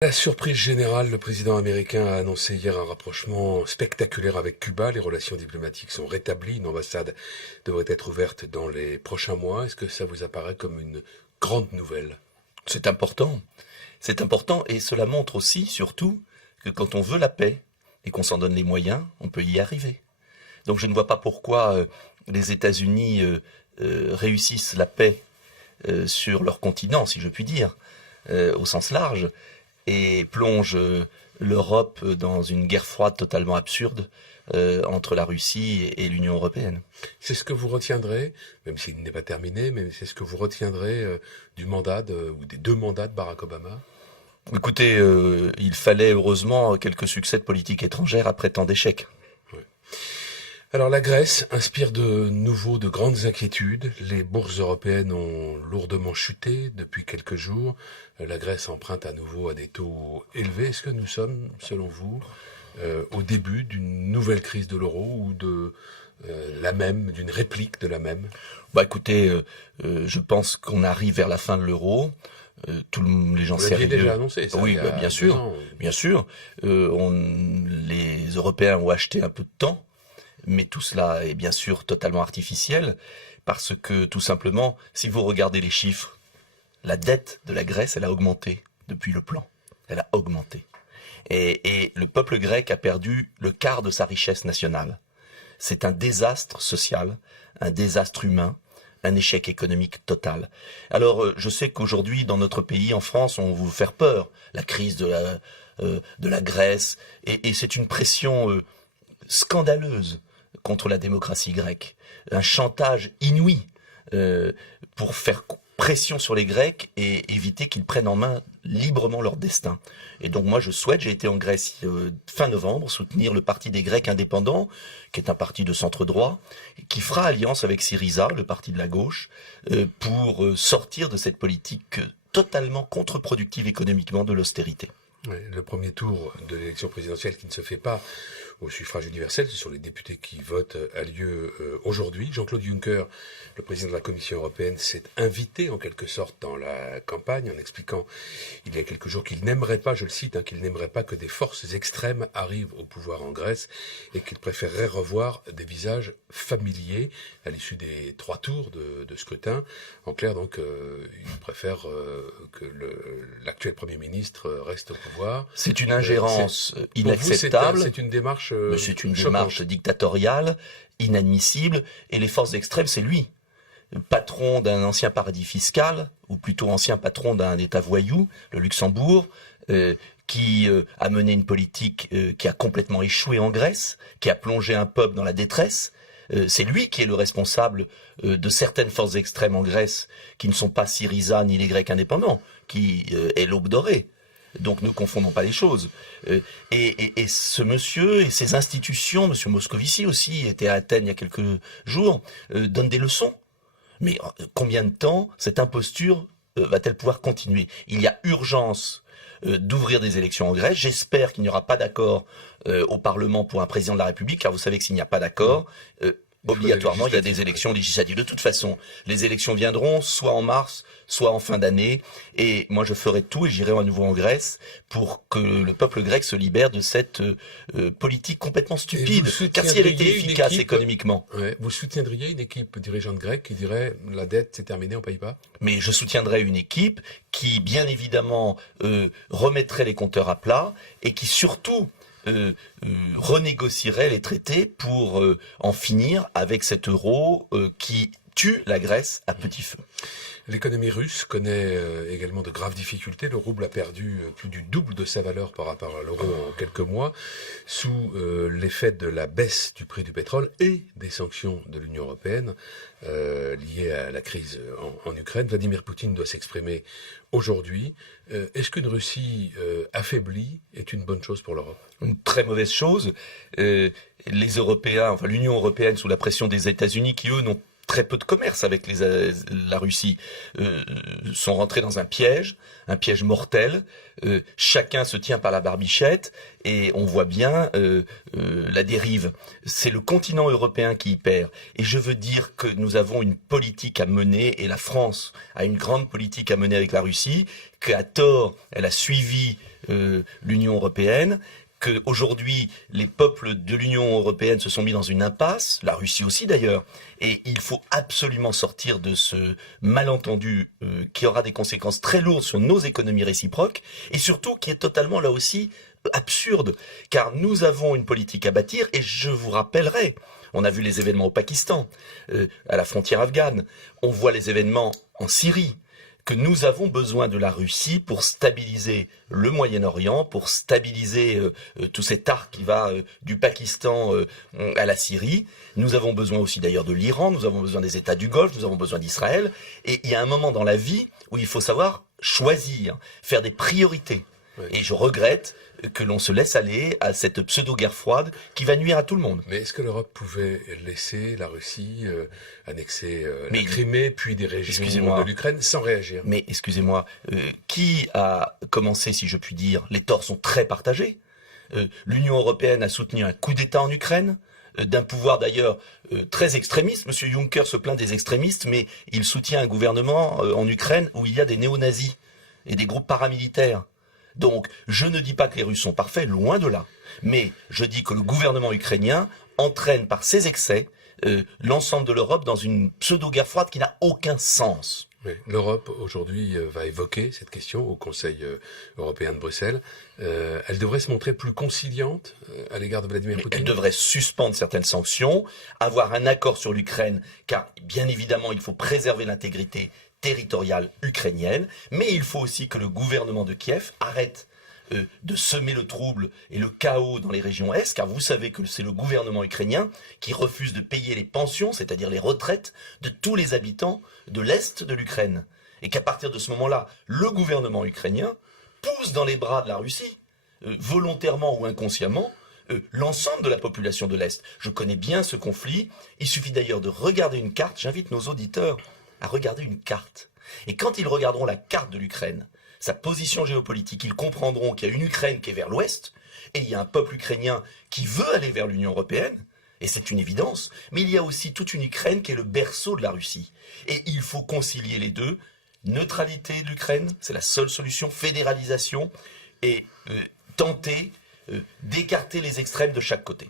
La surprise générale, le président américain a annoncé hier un rapprochement spectaculaire avec Cuba. Les relations diplomatiques sont rétablies. Une ambassade devrait être ouverte dans les prochains mois. Est-ce que ça vous apparaît comme une grande nouvelle? C'est important. C'est important et cela montre aussi, surtout, que quand on veut la paix et qu'on s'en donne les moyens, on peut y arriver. Donc je ne vois pas pourquoi les États-Unis réussissent la paix sur leur continent, si je puis dire, au sens large, et plongent l'Europe dans une guerre froide totalement absurde entre la Russie et l'Union européenne. C'est ce que vous retiendrez, même s'il n'est pas terminé, mais c'est ce que vous retiendrez du mandat ou des deux mandats de Barack Obama? Écoutez, il fallait heureusement quelques succès de politique étrangère après tant d'échecs. Ouais. Alors la Grèce inspire de nouveau de grandes inquiétudes. Les bourses européennes ont lourdement chuté depuis quelques jours. La Grèce emprunte à nouveau à des taux élevés. Est-ce que nous sommes, selon vous, au début d'une nouvelle crise de l'euro ou de d'une réplique de la même? Bah écoutez, je pense qu'on arrive vers la fin de l'euro. Les gens Vous l'aviez sérieux. déjà annoncé, ça, Oui, il y a bien 2 sûr, ans. bien sûr. Les Européens ont acheté un peu de temps, mais tout cela est bien sûr totalement artificiel, parce que tout simplement, si vous regardez les chiffres, la dette de la Grèce, elle a augmenté depuis le plan. Elle a augmenté. Et le peuple grec a perdu le quart de sa richesse nationale. C'est un désastre social, un désastre humain, un échec économique total. Alors, je sais qu'aujourd'hui, dans notre pays, en France, on veut faire peur. La crise de la Grèce, et c'est une pression scandaleuse contre la démocratie grecque. Un chantage inouï pour faire pression sur les Grecs et éviter qu'ils prennent en main librement leur destin. Et donc moi j'ai été en Grèce fin novembre, soutenir le Parti des Grecs indépendants, qui est un parti de centre-droit, qui fera alliance avec Syriza, le parti de la gauche, pour sortir de cette politique totalement contre-productive économiquement de l'austérité. Oui, le premier tour de l'élection présidentielle qui ne se fait pas au suffrage universel, ce sont les députés qui votent, a lieu aujourd'hui. Jean-Claude Juncker, le président de la Commission européenne, s'est invité en quelque sorte dans la campagne en expliquant il y a quelques jours qu'il n'aimerait pas, je le cite, qu'il n'aimerait pas que des forces extrêmes arrivent au pouvoir en Grèce et qu'il préférerait revoir des visages familiers à l'issue des 3 tours de scrutin. En clair, donc, il préfère que l'actuel Premier ministre reste au pouvoir. C'est une ingérence inacceptable. C'est une démarche c'est une choquante. démarche dictatoriale, inadmissible, et les forces extrêmes, c'est lui. Patron d'un ancien paradis fiscal, ou plutôt ancien patron d'un État voyou, le Luxembourg, qui a mené une politique qui a complètement échoué en Grèce, qui a plongé un peuple dans la détresse. C'est lui qui est le responsable de certaines forces extrêmes en Grèce, qui ne sont pas Syriza ni les Grecs indépendants, qui est l'aube dorée. Donc ne confondons pas les choses. Et ce monsieur et ses institutions, monsieur Moscovici aussi, était à Athènes il y a quelques jours, donnent des leçons. Mais combien de temps cette imposture va-t-elle pouvoir continuer? Il y a urgence d'ouvrir des élections en Grèce. J'espère qu'il n'y aura pas d'accord au Parlement pour un président de la République, car vous savez que s'il n'y a pas d'accord, obligatoirement, il y a des élections législatives. De toute façon, les élections viendront soit en mars, soit en fin d'année. Et moi, je ferai tout et j'irai à nouveau en Grèce pour que le peuple grec se libère de cette politique complètement stupide. Car si elle était efficace économiquement. Ouais, vous soutiendriez une équipe dirigeante grecque qui dirait la dette c'est terminé, on paye pas? Mais je soutiendrai une équipe qui, bien évidemment, remettrait les compteurs à plat et qui surtout renégocierait les traités pour en finir avec cet euro qui tue la Grèce à petit feu. L'économie russe connaît également de graves difficultés. Le rouble a perdu plus du double de sa valeur par rapport à l'euro en quelques mois, sous l'effet de la baisse du prix du pétrole et des sanctions de l'Union européenne liées à la crise en Ukraine. Vladimir Poutine doit s'exprimer aujourd'hui. Est-ce qu'une Russie affaiblie est une bonne chose pour l'Europe? Une très mauvaise chose. Les Européens, enfin l'Union européenne sous la pression des États-Unis, qui eux n'ont très peu de commerce avec la Russie, sont rentrés dans un piège mortel. Chacun se tient par la barbichette et on voit bien la dérive. C'est le continent européen qui y perd. Et je veux dire que nous avons une politique à mener, et la France a une grande politique à mener avec la Russie, qu'à tort, elle a suivi l'Union européenne, qu'aujourd'hui, les peuples de l'Union européenne se sont mis dans une impasse, la Russie aussi d'ailleurs, et il faut absolument sortir de ce malentendu qui aura des conséquences très lourdes sur nos économies réciproques, et surtout qui est totalement là aussi absurde, car nous avons une politique à bâtir, et je vous rappellerai, on a vu les événements au Pakistan, à la frontière afghane, on voit les événements en Syrie, que nous avons besoin de la Russie pour stabiliser le Moyen-Orient, pour stabiliser tout cet arc qui va du Pakistan à la Syrie. Nous avons besoin aussi d'ailleurs de l'Iran, nous avons besoin des États du Golfe, nous avons besoin d'Israël. Et il y a un moment dans la vie où il faut savoir choisir, faire des priorités. Oui. Et je regrette que l'on se laisse aller à cette pseudo-guerre froide qui va nuire à tout le monde. Mais est-ce que l'Europe pouvait laisser la Russie annexer la Crimée, puis des régions de l'Ukraine, sans réagir? Mais excusez-moi, qui a commencé, si je puis dire? Les torts sont très partagés. L'Union européenne a soutenu un coup d'État en Ukraine, d'un pouvoir d'ailleurs très extrémiste. Monsieur Juncker se plaint des extrémistes, mais il soutient un gouvernement en Ukraine où il y a des néo-nazis et des groupes paramilitaires. Donc, je ne dis pas que les Russes sont parfaits, loin de là. Mais je dis que le gouvernement ukrainien entraîne par ses excès l'ensemble de l'Europe dans une pseudo-guerre froide qui n'a aucun sens. Oui, l'Europe, aujourd'hui, va évoquer cette question au Conseil européen de Bruxelles. Elle devrait se montrer plus conciliante à l'égard de Vladimir Poutine. Elle devrait suspendre certaines sanctions, avoir un accord sur l'Ukraine, car bien évidemment, il faut préserver l'intégrité territoriale ukrainienne, mais il faut aussi que le gouvernement de Kiev arrête de semer le trouble et le chaos dans les régions Est, car vous savez que c'est le gouvernement ukrainien qui refuse de payer les pensions, c'est-à-dire les retraites, de tous les habitants de l'Est de l'Ukraine. Et qu'à partir de ce moment-là, le gouvernement ukrainien pousse dans les bras de la Russie, volontairement ou inconsciemment, l'ensemble de la population de l'Est. Je connais bien ce conflit, il suffit d'ailleurs de regarder une carte, j'invite nos auditeurs à regarder une carte. Et quand ils regarderont la carte de l'Ukraine, sa position géopolitique, ils comprendront qu'il y a une Ukraine qui est vers l'ouest, et il y a un peuple ukrainien qui veut aller vers l'Union européenne, et c'est une évidence, mais il y a aussi toute une Ukraine qui est le berceau de la Russie. Et il faut concilier les deux. Neutralité de l'Ukraine, c'est la seule solution, fédéralisation, et tenter d'écarter les extrêmes de chaque côté.